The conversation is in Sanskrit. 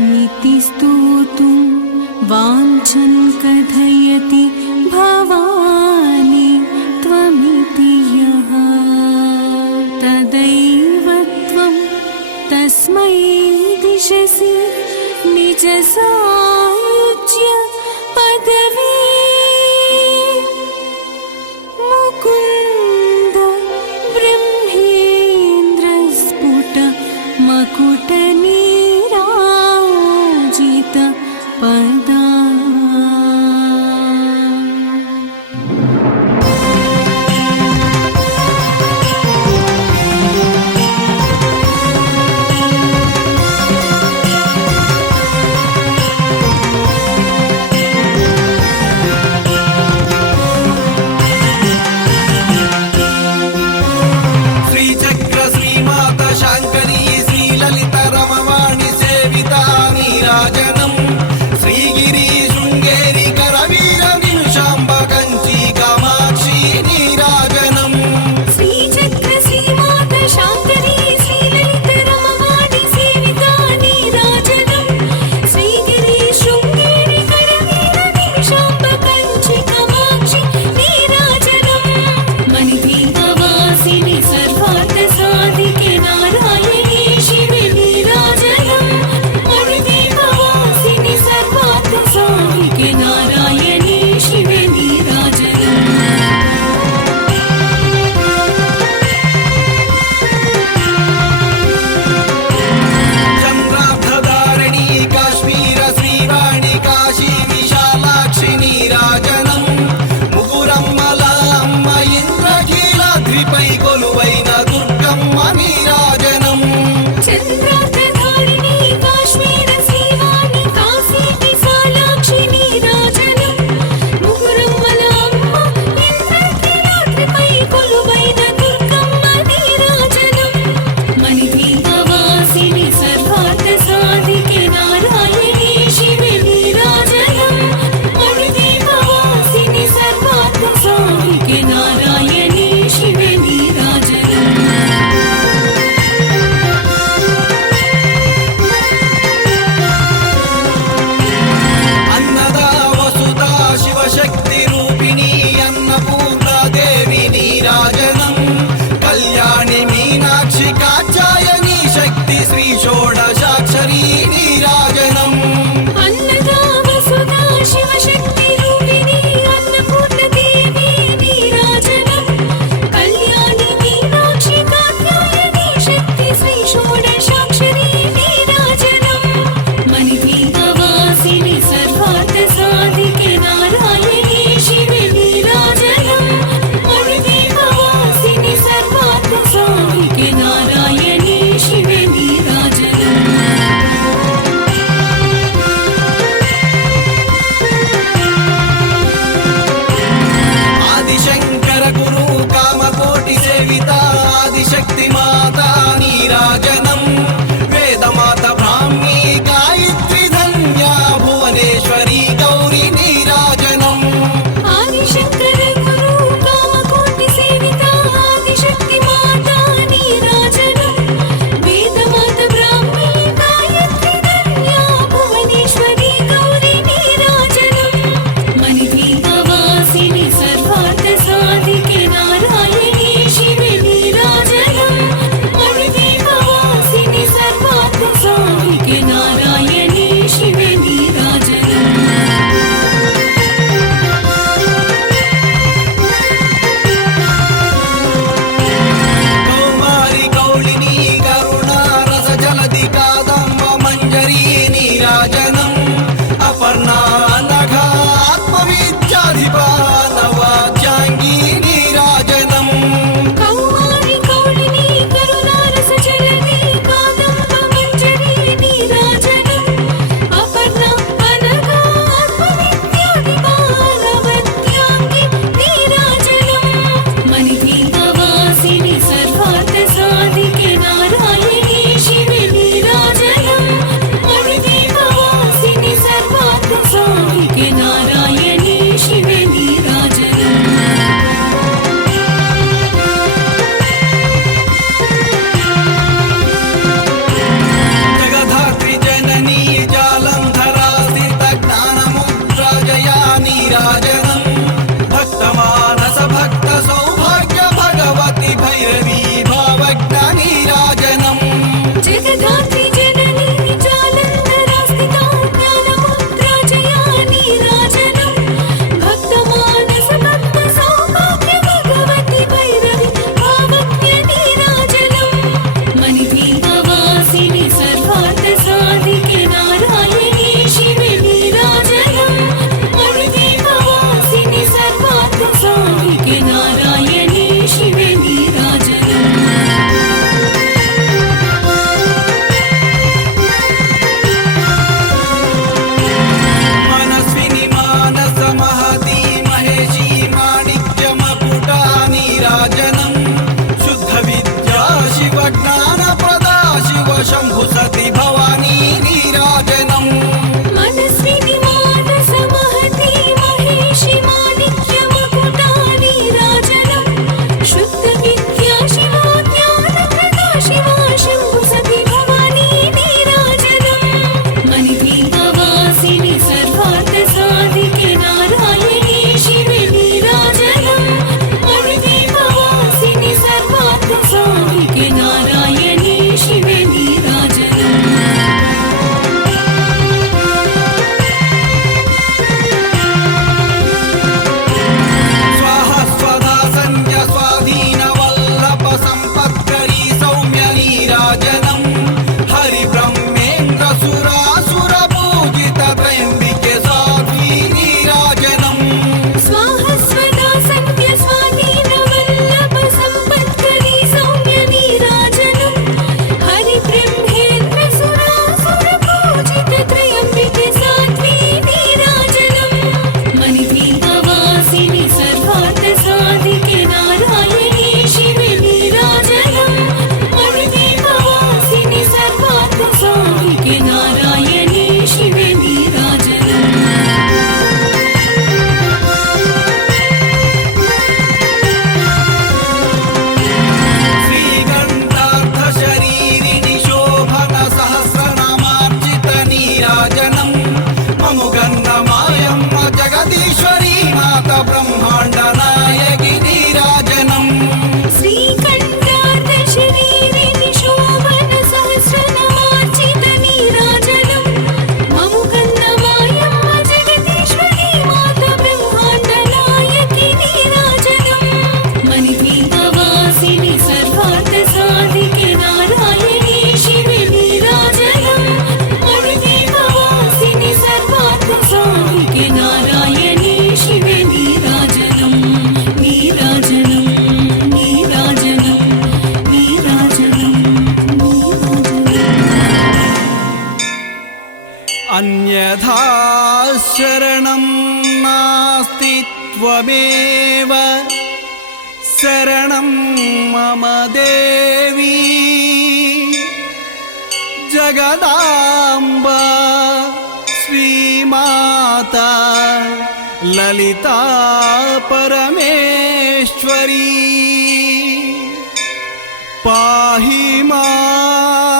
स्तोतुं वाञ्छन् कथयति भवानि त्वमिति यः। तदैव त्वं तस्मै दिशसि निजसायुज्य शरणं मम देवी। जगदाम्ब श्रीमाता ललिता परमेश्वरी। पाहि मां